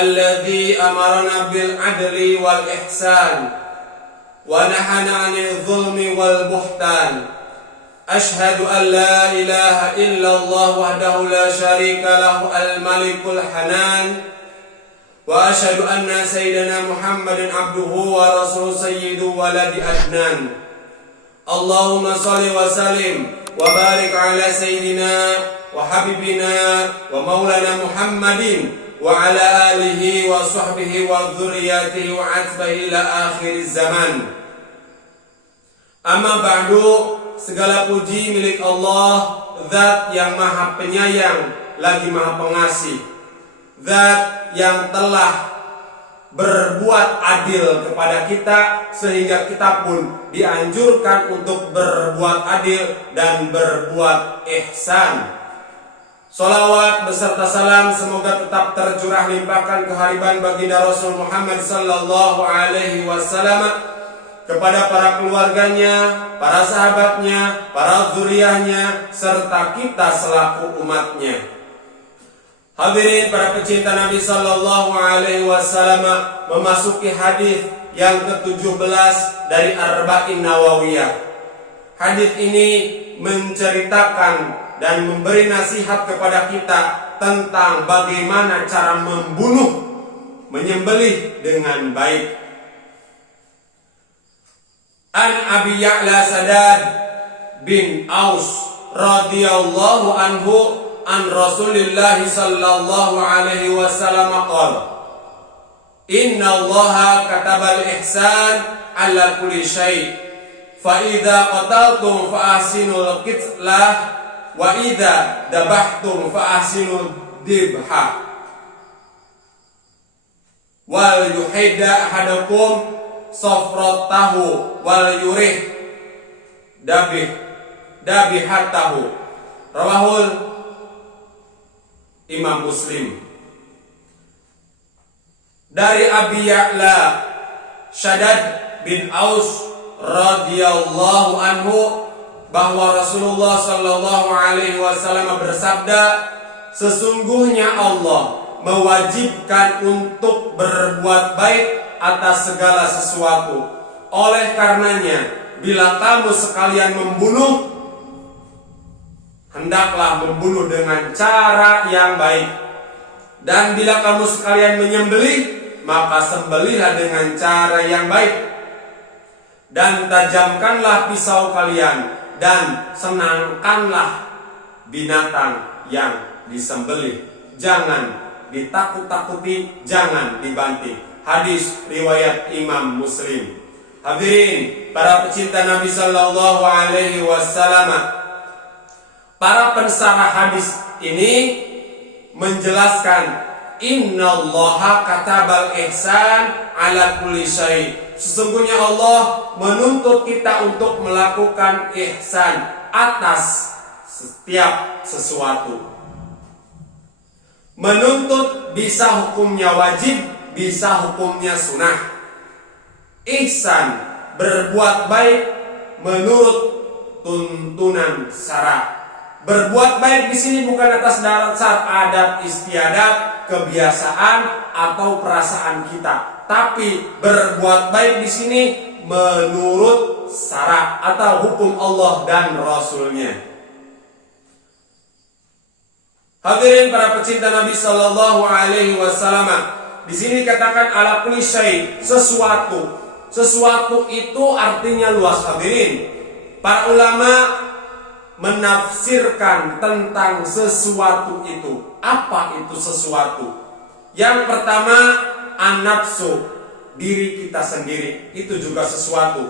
الذي أمرنا بالعدل والإحسان ونهانا عن الظلم والبهتان. أشهد أن لا إله إلا الله وحده لا شريك له الملك الحنان، وأشهد أن سيدنا محمد عبده ورسوله سيد ولد أدنان. اللهم صل وسلم وبارك على سيدنا وحبيبنا ومولانا محمد وعلى آله وصحبه وذرياته وعتبه إلى آخir zaman. Amma ba'du, segala puji milik Allah, Zat yang maha penyayang lagi maha pengasih, Zat yang telah berbuat adil kepada kita sehingga kita pun dianjurkan untuk berbuat adil dan berbuat ihsan. Salawat beserta salam semoga tetap tercurah limpahkan kehariban baginda Rasul Muhammad sallallahu alaihi wasallam kepada para keluarganya, para sahabatnya, para zuriyahnya, serta kita selaku umatnya. Hadirin para pecinta Nabi sallallahu alaihi wasallam, memasuki hadis yang ke-17 dari Arba'in Nawawiyah. Hadis ini menceritakan dan memberi nasihat kepada kita tentang bagaimana cara menyembelih dengan baik. An Abi Ya'la Sadad bin Aus radhiyallahu anhu an Rasulillah sallallahu alaihi wasallam qala: Inna Allaha katabal ihsan ala kulli syai', fa idza qataltum fa ahsinul qitlah wa idza dabahtum fa ahsinul dibha wal yuhida ahadakum safratahu wal yurih dabihatahu. Rawahul Imam Muslim. Dari Abi Ya'la Shaddad bin Aus radhiyallahu anhu bahwa Rasulullah sallallahu alaihi wasallam bersabda, sesungguhnya Allah mewajibkan untuk berbuat baik atas segala sesuatu. Oleh karenanya, bila kamu sekalian membunuh, hendaklah membunuh dengan cara yang baik. Dan bila kamu sekalian menyembelih, maka sembelihlah dengan cara yang baik. Dan tajamkanlah pisau kalian, dan senangkanlah binatang yang disembelih. Jangan ditakut-takuti, jangan dibanting. Hadis riwayat Imam Muslim. Hadirin para pecinta Nabi sallallahu alaihi wasallam, para pensarah hadis ini menjelaskan innallaha katabal ihsan ala kulli syai'. Sesungguhnya Allah menuntut kita untuk melakukan ihsan atas setiap sesuatu. Menuntut bisa hukumnya wajib, bisa hukumnya sunnah. Ihsan, berbuat baik menurut tuntunan syara. Berbuat baik di sini bukan atas dasar adat istiadat, kebiasaan atau perasaan kita, tapi berbuat baik di sini menurut syara atau hukum Allah dan Rasulnya. Hadirin para pecinta Nabi sallallahu alaihi wasallam, di sini katakan ala kulli syai', sesuatu. Sesuatu itu artinya luas, hadirin. Para ulama menafsirkan tentang sesuatu itu. Apa itu sesuatu? Yang pertama, an-nafsu, diri kita sendiri. Itu juga sesuatu.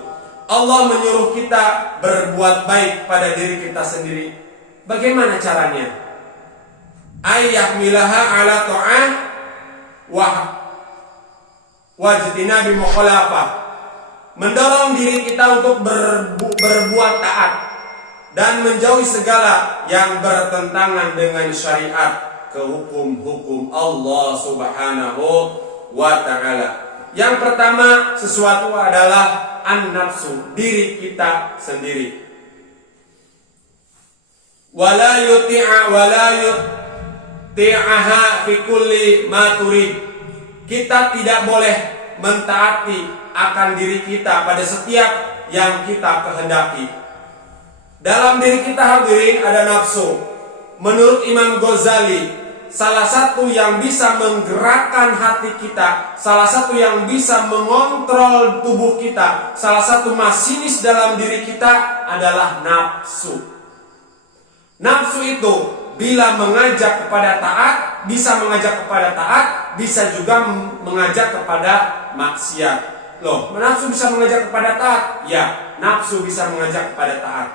Allah menyuruh kita berbuat baik pada diri kita sendiri. Bagaimana caranya? Ayyahmilaha ala ta'ah wajtina bi mukhalafah, mendorong diri kita untuk berbuat taat dan menjauhi segala yang bertentangan dengan syariat, ke hukum-hukum Allah subhanahu wa ta'ala. Yang pertama, sesuatu adalah an-nafsu, diri kita sendiri. Wala yuti'aha fi kulli ma turid, Kita tidak boleh mentaati akan diri kita pada setiap yang kita kehendaki. Dalam diri kita hadirin ada nafsu. Menurut Imam Ghazali, salah satu yang bisa menggerakkan hati kita, salah satu yang bisa mengontrol tubuh kita, salah satu masinis dalam diri kita adalah nafsu. Nafsu itu bila mengajak kepada taat, bisa mengajak kepada taat, bisa juga mengajak kepada maksiat. Loh, nafsu bisa mengajak kepada taat? Ya, nafsu bisa mengajak kepada taat.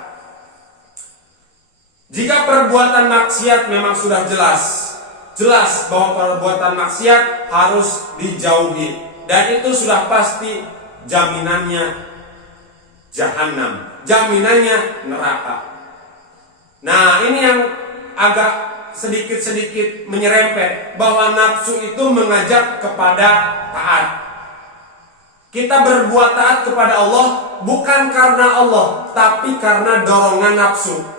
Jika perbuatan maksiat memang sudah jelas bahwa perbuatan maksiat harus dijauhi, dan itu sudah pasti jaminannya jahanam, jaminannya neraka. Nah, ini yang agak sedikit menyerempet, bahwa nafsu itu mengajak kepada taat. Kita berbuat taat kepada Allah bukan karena Allah, tapi karena dorongan nafsu.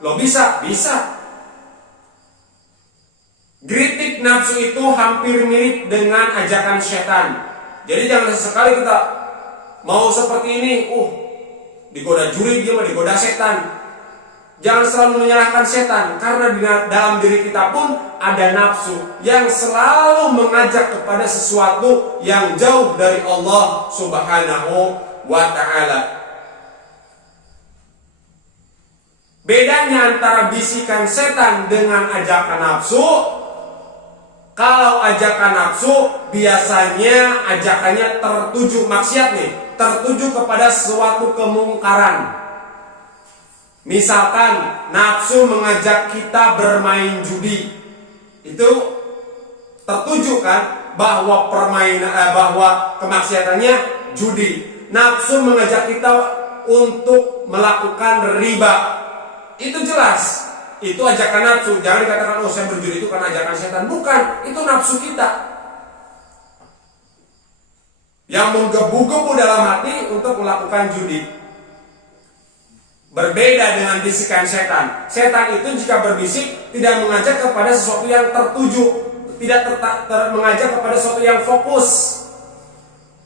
Loh, bisa. Kritik nafsu itu hampir mirip dengan ajakan setan. Jadi jangan sesekali kita mau seperti ini, digoda juri, dia mah digoda setan. Jangan selalu menyalahkan setan, karena di dalam diri kita pun ada nafsu yang selalu mengajak kepada sesuatu yang jauh dari Allah Subhanahu wa ta'ala. Bedanya antara bisikan setan dengan ajakan nafsu, kalau ajakan nafsu biasanya ajakannya tertuju maksiat nih, tertuju kepada suatu kemungkaran. Misalkan nafsu mengajak kita bermain judi, itu tertuju kan bahwa bahwa kemaksiatannya judi. Nafsu mengajak kita untuk melakukan riba, itu jelas, itu ajakan nafsu. Jangan dikatakan saya berjudi itu karena ajakan setan. Bukan, itu nafsu kita yang menggebu-gebu dalam hati untuk melakukan judi. Berbeda dengan bisikan setan. Setan itu jika berbisik tidak mengajak kepada sesuatu yang tertuju, tidak mengajak kepada sesuatu yang fokus.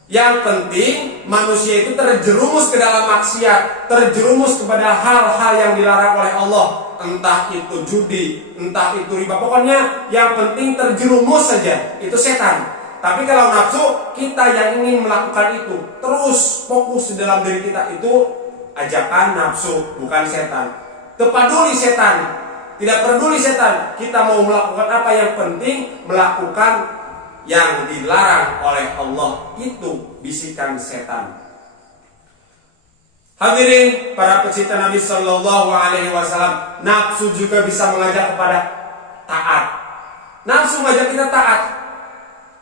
Yang penting manusia itu terjerumus ke dalam maksiat, terjerumus kepada hal-hal yang dilarang oleh Allah, entah itu judi, entah itu riba, pokoknya yang penting terjerumus saja, itu setan. Tapi kalau nafsu, kita yang ingin melakukan itu terus fokus di dalam diri kita, itu ajakan nafsu, bukan setan. Kepaduli setan, tidak peduli setan, kita mau melakukan apa, yang penting melakukan yang dilarang oleh Allah, itu bisikan setan. Hadirin para pecinta Nabi Sallallahu Alaihi Wasallam, nafsu juga bisa mengajak kepada taat. Nafsu mengajak kita taat.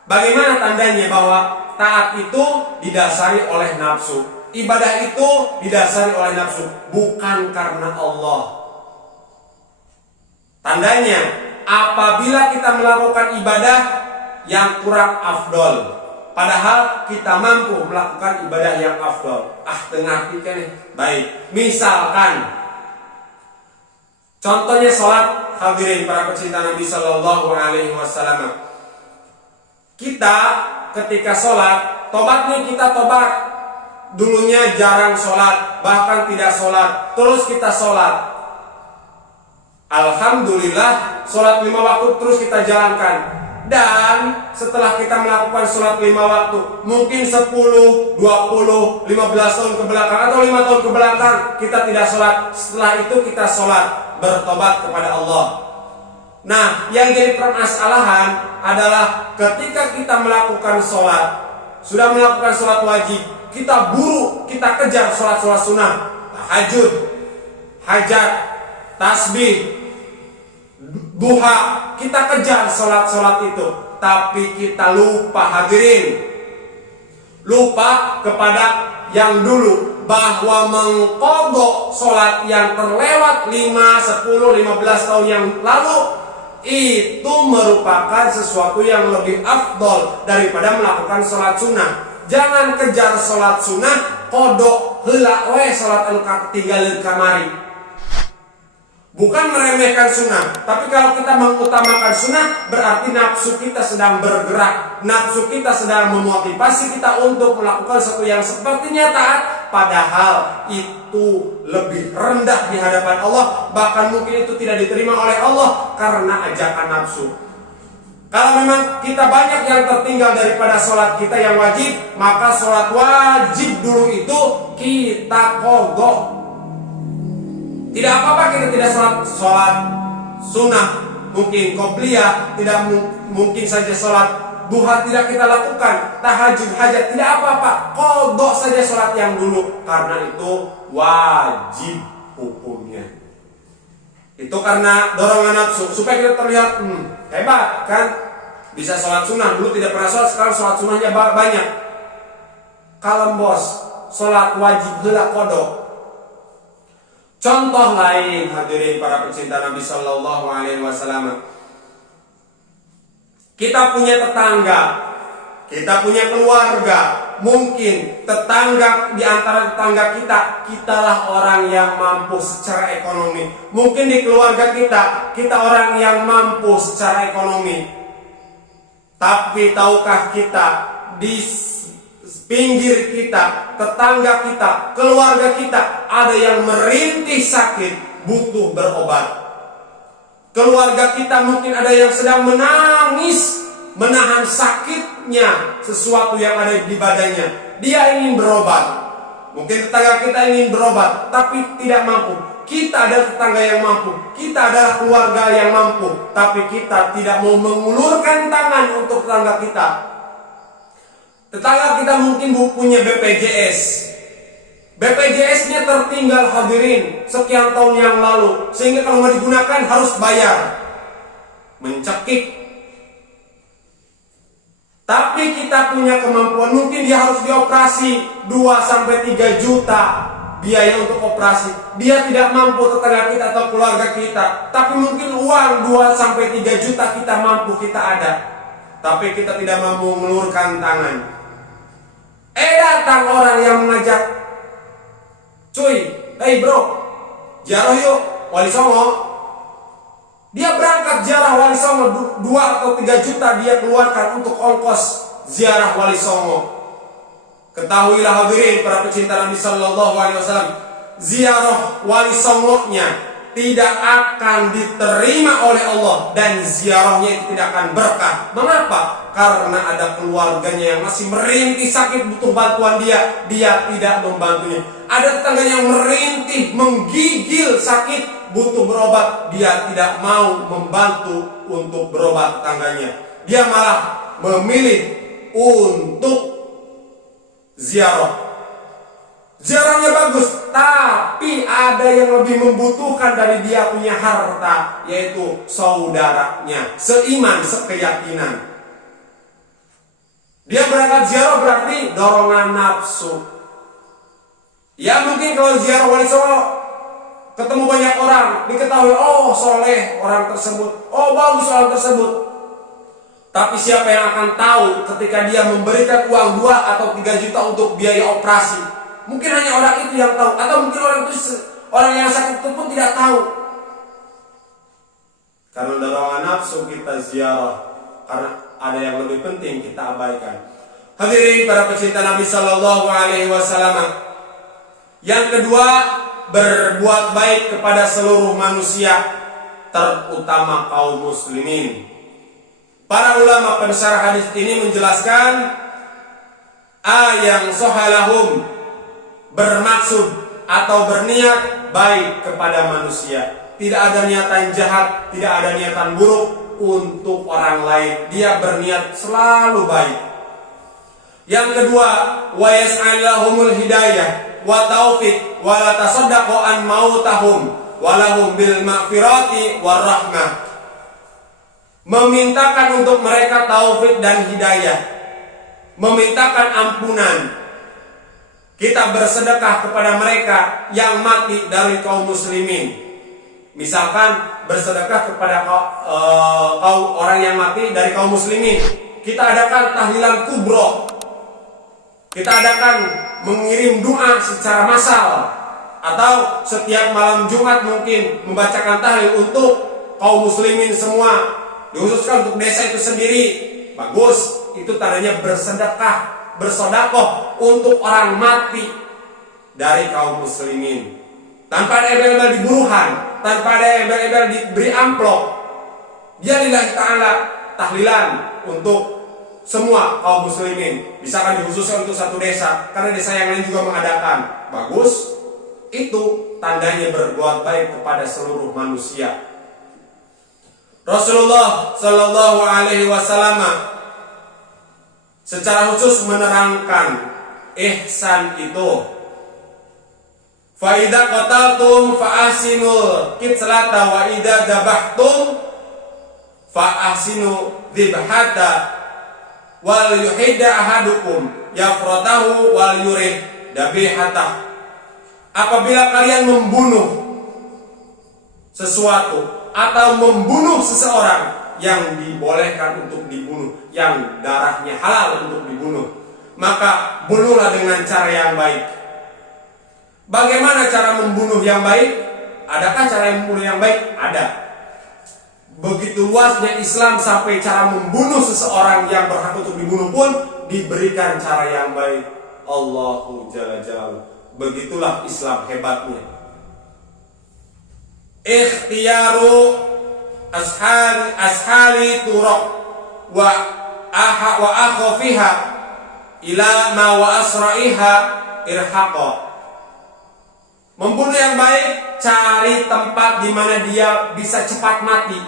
Bagaimana tandanya bahwa taat itu didasari oleh nafsu? Ibadah itu didasari oleh nafsu, bukan karena Allah. Tandanya apabila kita melakukan ibadah yang kurang afdol, padahal kita mampu melakukan ibadah yang afdol. Dengar kan nih. Baik, misalkan contohnya sholat. Hadirin para pecinta Nabi Sallallahu Alaihi Wasallam, kita ketika sholat, tobat nih, kita tobat. Dulunya jarang sholat, bahkan tidak sholat, terus kita sholat. Alhamdulillah, sholat 5 waktu terus kita jalankan. Dan setelah kita melakukan sholat 5 waktu, mungkin 10, 20, 15 tahun ke belakang atau 5 tahun ke belakang kita tidak sholat. Setelah itu kita sholat, bertobat kepada Allah. Nah, yang jadi permasalahan adalah ketika kita melakukan sholat, sudah melakukan sholat wajib, kita buru, kita kejar sholat-sholat sunnah, tahajud, hajat, tasbih, duha, kita kejar sholat-sholat itu, tapi kita lupa, hadirin, lupa kepada yang dulu, bahwa mengqadha sholat yang terlewat 5, 10, 15 tahun yang lalu itu merupakan sesuatu yang lebih afdol daripada melakukan sholat sunnah. Jangan kejar sholat sunnah, kodok heula we sholat anu ketinggalan kamari. Bukan meremehkan sunnah, tapi kalau kita mengutamakan sunnah, berarti nafsu kita sedang bergerak, nafsu kita sedang memotivasi kita untuk melakukan sesuatu yang sepertinya taat, padahal itu lebih rendah di hadapan Allah, bahkan mungkin itu tidak diterima oleh Allah karena ajakan nafsu. Kalau memang kita banyak yang tertinggal daripada sholat kita yang wajib, maka sholat wajib dulu itu kita kogok. Tidak apa-apa kita tidak sholat sunnah, mungkin qobliyah, tidak mungkin saja sholat duha tidak kita lakukan, tahajud, hajat, tidak apa-apa, kodok saja sholat yang dulu, karena itu wajib hukumnya. Itu karena dorongan nafsu, supaya kita terlihat hebat kan, bisa sholat sunnah, dulu tidak pernah sholat, sekarang sholat sunnahnya banyak. Kalem bos, sholat wajib heula kodok. Contoh lain, hadirin para pecinta Nabi Sallallahu Alaihi Wasallam, kita punya tetangga, kita punya keluarga, mungkin tetangga di antara tetangga kitalah orang yang mampu secara ekonomi. Mungkin di keluarga kita orang yang mampu secara ekonomi. Tapi tahukah kita di pinggir kita, tetangga kita, keluarga kita, ada yang merintih sakit, butuh berobat. Keluarga kita mungkin ada yang sedang menangis, menahan sakitnya sesuatu yang ada di badannya. Dia ingin berobat. Mungkin tetangga kita ingin berobat, tapi tidak mampu. Kita adalah tetangga yang mampu, kita adalah keluarga yang mampu, tapi kita tidak mau mengulurkan tangan untuk tetangga kita. Tetangga kita mungkin punya BPJS. BPJS-nya tertinggal hadirin sekian tahun yang lalu, sehingga kalau mau digunakan harus bayar. Mencekik. Tapi kita punya kemampuan, mungkin dia harus dioperasi 2-3 juta biaya untuk operasi. Dia tidak mampu, tetangga kita atau keluarga kita, tapi mungkin uang 2-3 juta kita mampu, kita ada. Tapi kita tidak mampu mengulurkan tangan. Datang orang yang mengajak, cuy, hey bro, ziarah yuk Wali Songo. Dia berangkat ziarah Wali Songo, 2-3 juta dia keluarkan untuk ongkos ziarah Wali Songo. Ketahuilah hadirin para pecinta Nabi Sallallahu Alaihi Wasallam, ziarah Wali Songo-nya tidak akan diterima oleh Allah, dan ziarahnya itu tidak akan berkah. Mengapa? Karena ada keluarganya yang masih merintih sakit, butuh bantuan dia tidak membantunya. Ada tetangganya yang merintih, menggigil sakit, butuh berobat, dia tidak mau membantu untuk berobat tetangganya. Dia malah memilih untuk ziarah. Ziarahnya bagus, tapi ada yang lebih membutuhkan dari dia punya harta, yaitu saudaranya, seiman, sekeyakinan. Dia berangkat ziarah berarti dorongan nafsu. Ya mungkin kalau ziarah Wali Songo ketemu banyak orang, diketahui oh soleh orang tersebut, oh bagus orang tersebut. Tapi siapa yang akan tahu ketika dia memberikan uang 2 atau 3 juta untuk biaya operasi? Mungkin hanya orang itu yang tahu, atau mungkin orang yang sakit itu pun tidak tahu. Karena dorongan nafsu kita ziarah, karena ada yang lebih penting kita abaikan. Hadirin para pecinta Nabi Sallallahu Alaihi Wasallam. Yang kedua, berbuat baik kepada seluruh manusia, terutama kaum muslimin. Para ulama pensyarah hadis ini menjelaskan ayang sohalahum, bermaksud atau berniat baik kepada manusia. Tidak ada niatan jahat, tidak ada niatan buruk untuk orang lain. Dia berniat selalu baik. Yang kedua, wa yas'alahumul hidayah wa taufiq wa la tasaddaqu an mautahum wa lahum bil maghfirati war rahmah. Memintakan untuk mereka taufik dan hidayah, memintakan ampunan. Kita bersedekah kepada mereka yang mati dari kaum muslimin. Misalkan bersedekah kepada kaum orang yang mati dari kaum muslimin. Kita adakan tahlilan kubro. Kita adakan mengirim doa secara massal. atau setiap malam Jumat mungkin membacakan tahlil untuk kaum muslimin semua, dikhususkan untuk desa itu sendiri, bagus. Itu tandanya bersedekah, bersodakoh untuk orang mati dari kaum muslimin, tanpa ada embel-embel di buruhan, tanpa ada embel-embel diberi amplop. Dia lillahi ta'ala tahlilan untuk semua kaum muslimin, misalkan dikhususkan untuk satu desa, karena desa yang lain juga mengadakan, bagus. Itu tandanya berbuat baik kepada seluruh manusia. Rasulullah Shallallahu Alaihi Wasallam secara khusus menerangkan ihsan itu. Fa idza qataltum fa ahsinul qitlata wa idza dabahtum fa ahsinu dzibhata wal yuhidda ahadukum yafratahu wal yurih dabihatah. Apabila kalian membunuh sesuatu atau membunuh seseorang yang dibolehkan untuk dibunuh, yang darahnya halal untuk dibunuh, maka bunuhlah dengan cara yang baik. Bagaimana cara membunuh yang baik? Adakah cara yang membunuh yang baik? Ada. Begitu luasnya Islam sampai cara membunuh seseorang yang berhak untuk dibunuh pun diberikan cara yang baik. Allahu Jalla Jalaluhu. Begitulah Islam hebatnya. Ikhtiyaru ashali turaq wa akhafiha ila ma wa asra'iha irhaqa. Membunuh yang baik, cari tempat di mana dia bisa cepat mati.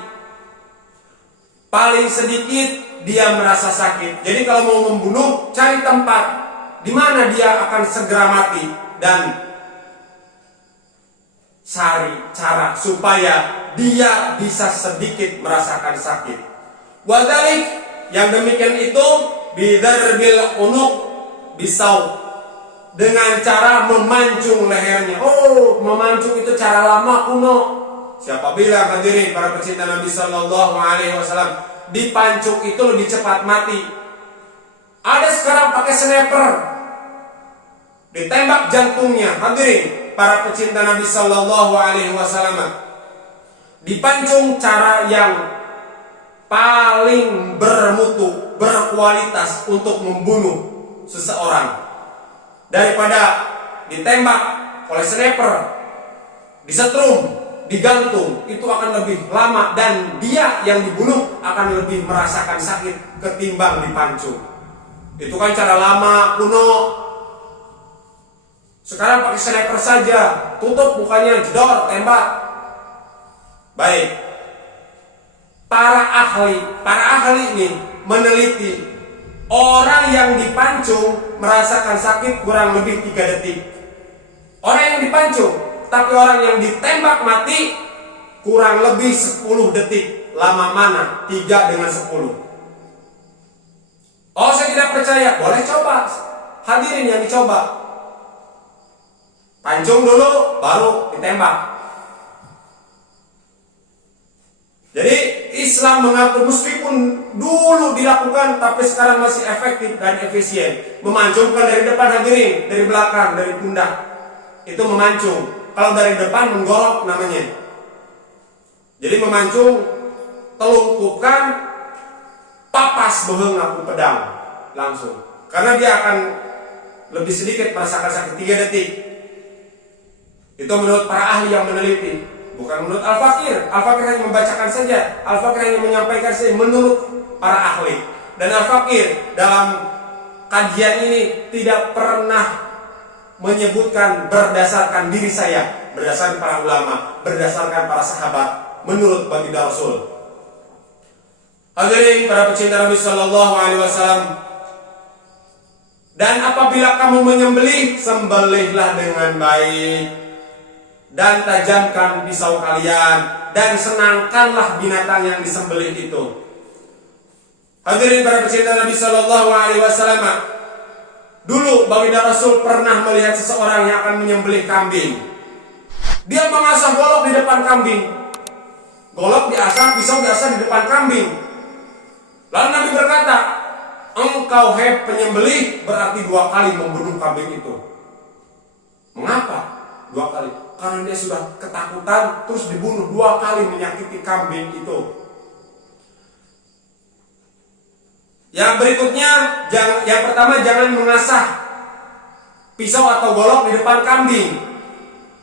Paling sedikit dia merasa sakit. Jadi kalau mau membunuh, cari tempat di mana dia akan segera mati dan cari cara supaya dia bisa sedikit merasakan sakit. Wadalik, yang demikian itu bidarbil unuq bisau, dengan cara memancung lehernya. Oh, memancung itu cara lama kuno. Siapa bilang, hadirin para pecinta Nabi Sallallahu Alaihi Wasallam, dipancung itu lebih cepat mati. Ada sekarang pakai sniper, ditembak jantungnya. Hadirin para pecinta Nabi Sallallahu Alaihi Wasallam, dipancung cara yang paling bermutu, berkualitas untuk membunuh seseorang, daripada ditembak oleh sniper, disetrum, digantung. Itu akan lebih lama dan dia yang dibunuh akan lebih merasakan sakit ketimbang dipancung. Itu kan cara lama kuno. Sekarang pakai sniper saja, tutup mukanya, jedor, tembak. Baik. Para ahli ini meneliti orang yang dipancung merasakan sakit kurang lebih 3 detik. Orang yang dipancung, tapi orang yang ditembak mati kurang lebih 10 detik. Lama mana? 3 dengan 10. Oh, saya tidak percaya. Boleh coba. Hadirin yang dicoba. Pancung dulu, baru ditembak. Jadi Islam mengatur, meskipun dulu dilakukan, tapi sekarang masih efektif dan efisien. Memancung bukan dari depan, hadirin, dari belakang, dari pundak. Itu memancung. Kalau dari depan menggolok namanya. Jadi memancung, telungkupkan, papas beheng aku pedang langsung. Karena dia akan lebih sedikit merasakan sakit 3 detik. Itu menurut para ahli yang meneliti, bukan menurut Al-Fakir. Al-Fakir hanya membacakan saja, Al-Fakir hanya menyampaikan saja menurut para ahli. Dan Al-Fakir dalam kajian ini tidak pernah menyebutkan berdasarkan diri saya, berdasarkan para ulama, berdasarkan para sahabat, menurut baginda Rasul. Hadirin para pecinta Nabi Sallallahu Alaihi Wasallam. Dan apabila kamu menyembelih, sembelihlah dengan baik, dan tajamkan pisau kalian, dan senangkanlah binatang yang disembelih itu. Hadirin para pecinta Nabi Sallallahu Alaihi Wasallam, dulu baginda Rasul pernah melihat seseorang yang akan menyembelih kambing. Dia mengasah golok di depan kambing. Golok diasah, pisau diasah di depan kambing. Lalu Nabi berkata, engkau penyembelih berarti 2 kali membunuh kambing itu. Mengapa? 2 kali. Karena dia sudah ketakutan, terus dibunuh 2 kali menyakiti kambing itu. Yang berikutnya, yang pertama jangan mengasah pisau atau golok di depan kambing.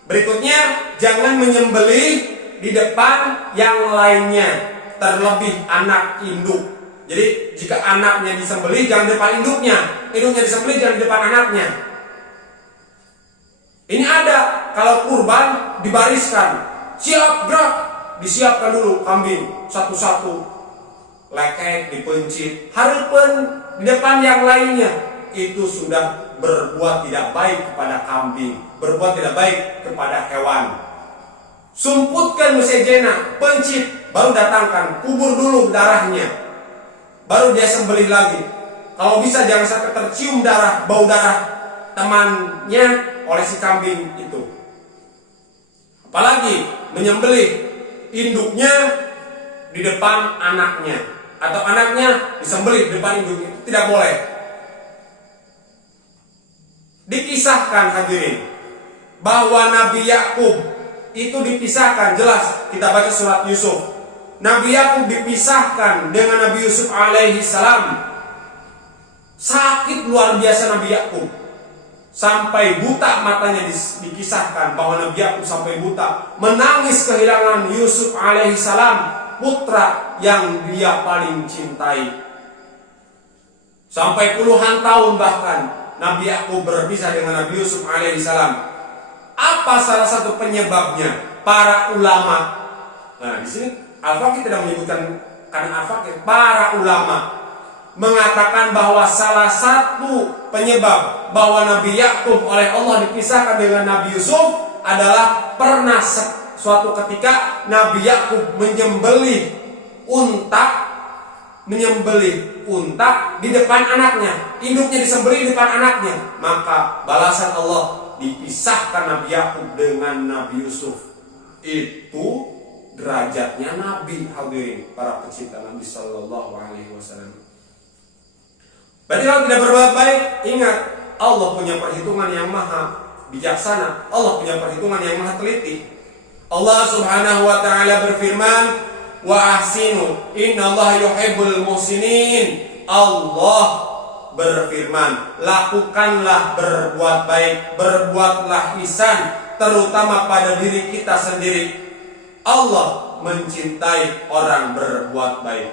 Berikutnya, jangan menyembelih di depan yang lainnya, terlebih anak induk. Jadi jika anaknya disembelih jangan di depan induknya disembelih jangan di depan anaknya. Ini ada kalau kurban dibariskan, siap gerak, disiapkan dulu kambing satu-satu, lekek dipencit, hareupeun di depan yang lainnya. Itu sudah berbuat tidak baik kepada kambing, berbuat tidak baik kepada hewan. Sumputkan musejena, pencit, baru datangkan, kubur dulu darahnya, baru dia sembelih lagi. Kalau bisa jangan sampai tercium darah, bau darah temannya oleh si kambing itu. Apalagi menyembelih induknya di depan anaknya, atau anaknya disembelih di depan induknya, tidak boleh. Dikisahkan hadirin bahwa Nabi Yakub itu dipisahkan, jelas kita baca surat Yusuf. Nabi Yakub dipisahkan dengan Nabi Yusuf alaihi salam. Sakit luar biasa Nabi Yakub, sampai buta matanya. Dikisahkan bahwa Nabi Yakub sampai buta, menangis kehilangan Yusuf alaihi salam, putra yang dia paling cintai. Sampai puluhan tahun bahkan Nabi Yakub berpisah dengan Nabi Yusuf alaihi salam. Apa salah satu penyebabnya? Para ulama. Nah, di sini Al-Faqih tidak menyebutkan karena Al-Faqih, para ulama mengatakan bahwa salah satu penyebab bahwa Nabi Yakub oleh Allah dipisahkan dengan Nabi Yusuf adalah pernah suatu ketika Nabi Yakub menyembelih unta di depan anaknya, induknya disembelih di depan anaknya. Maka balasan Allah, dipisahkan Nabi Yakub dengan Nabi Yusuf. Itu derajatnya Nabi, hadirin para pecinta Nabi Sallallahu Alaihi Wasallam. Berarti kalau tidak berbuat baik, ingat Allah punya perhitungan yang maha bijaksana. Allah punya perhitungan yang maha teliti. Allah Subhanahu wa taala berfirman, "Wa ahsinu, innallaha yuhibbul muhsinin." Allah berfirman, lakukanlah berbuat baik, berbuatlah ihsan, terutama pada diri kita sendiri. Allah mencintai orang berbuat baik.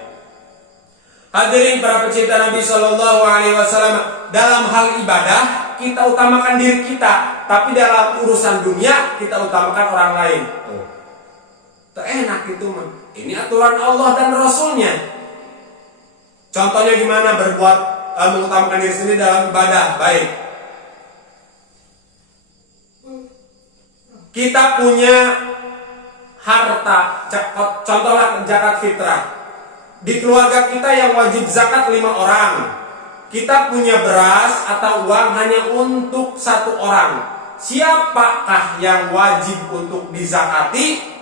Hadirin para pecinta Nabi Sallallahu Alaihi Wasallam, dalam hal ibadah kita utamakan diri kita, tapi dalam urusan dunia kita utamakan orang lain. Enak itu mah. Ini aturan Allah dan Rasulnya. Contohnya gimana mengutamakan diri sendiri dalam ibadah baik. Kita punya harta, contohlah zakat fitrah. Di keluarga kita yang wajib zakat 5 orang, kita punya beras atau uang hanya untuk 1 orang. Siapakah yang wajib untuk dizakati?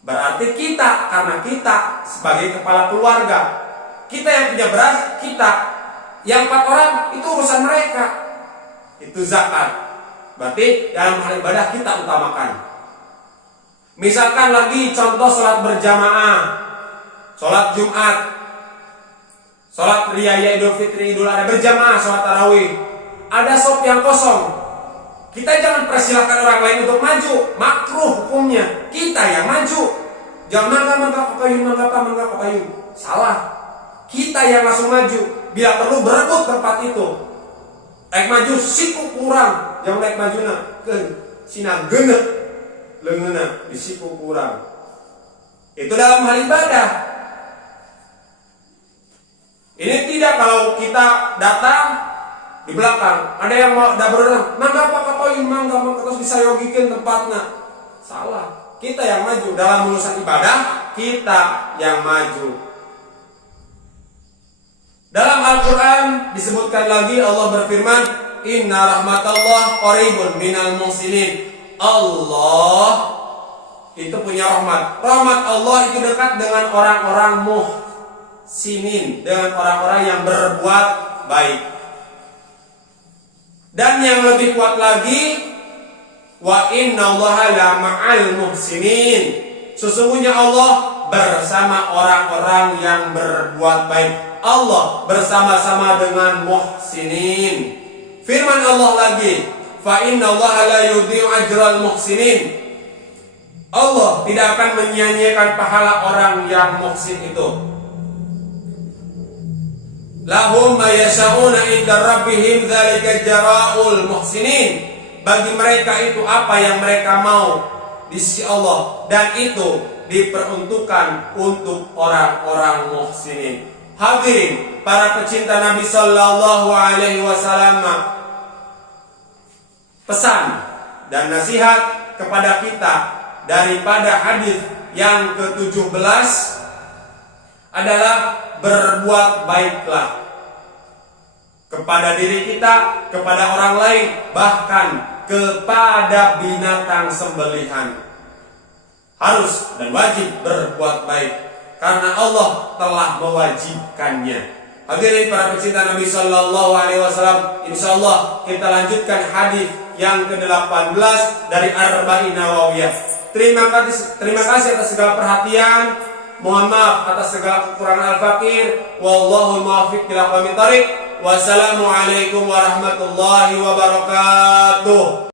Berarti kita, karena kita sebagai kepala keluarga. Kita yang punya beras, kita. Yang 4 orang itu urusan mereka. Itu zakat. Berarti dalam hal ibadah kita utamakan. Misalkan lagi contoh sholat berjamaah, sholat Jumat, sholat Riyaya Idul Fitri, Idul Adha berjamaah, sholat tarawih. Ada sop yang kosong, kita jangan persilahkan orang lain untuk maju, makruh hukumnya. Kita yang maju, jangan mangga ke payung, salah. Kita yang langsung maju, bila perlu berebut tempat itu. Naik maju siku kurang, jangan naik majuna ke sina genek leungena di siku kurang. Itu dalam hal ibadah. Ini tidak kalau kita datang di belakang, ada yang mau berenang, mangga apa kapoin, mangga terus bisa yogikin tempatnya. Salah. Kita yang maju dalam urusan ibadah, kita yang maju. Dalam Al-Quran disebutkan lagi, Allah berfirman, Inna rahmatallah qaribun minal muhsinin. Allah itu punya rahmat. Rahmat Allah itu dekat dengan orang-orang muhsinin, dengan orang-orang yang berbuat baik. Dan yang lebih kuat lagi, Wa innallaha la ma'al muhsinin. Sesungguhnya Allah bersama orang-orang yang berbuat baik. Allah bersama-sama dengan muhsinin. Firman Allah lagi, fa innallaha la yudhi'u ajral muhsinin. Allah tidak akan menyia-nyiakan pahala orang yang muhsin itu. Lahum ma yasha'una inda rabbihim dzalika jara'ul muhsinin. Bagi mereka itu apa yang mereka mau di sisi Allah, dan itu diperuntukkan untuk orang-orang muhsinin. Hadirin para pecinta Nabi sallallahu alaihi wasallam, pesan dan nasihat kepada kita daripada hadis yang ke-17 adalah berbuat baiklah kepada diri kita, kepada orang lain, bahkan kepada binatang sembelihan. Harus dan wajib berbuat baik karena Allah telah mewajibkannya. Hadirin para pecinta Nabi sallallahu alaihi wasallam, insyaallah kita lanjutkan hadis yang ke-18 dari Arba'in Nawawiyah. Terima kasih atas segala perhatian. Mohon maaf atas segala kekurangan al-fakir. Wallahu muwaffiq ila aqwamit thariq. Wassalamualaikum warahmatullahi wabarakatuh.